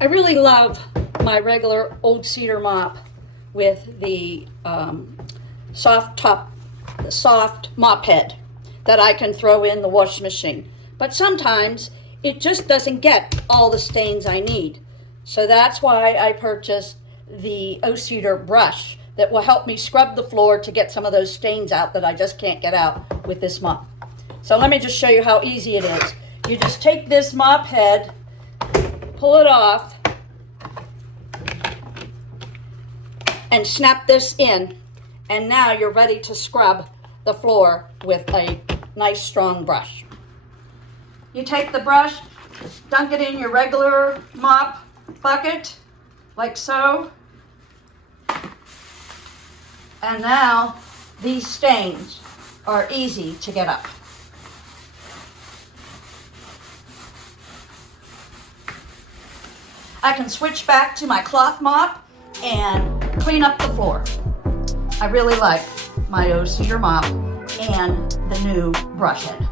I really love my regular O-Cedar mop with the soft mop head that I can throw in the washing machine. But sometimes it just doesn't get all the stains I need. So that's why I purchased the O-Cedar brush that will help me scrub the floor to get some of those stains out that I just can't get out with this mop. So let me just show you how easy it is. You just take this mop head, pull it off, and snap this in, and now you're ready to scrub the floor with a nice strong brush. You take the brush, dunk it in your regular mop bucket, like so, and now these stains are easy to get up. I can switch back to my cloth mop and clean up the floor. I really like my O-Cedar mop and the new brush head.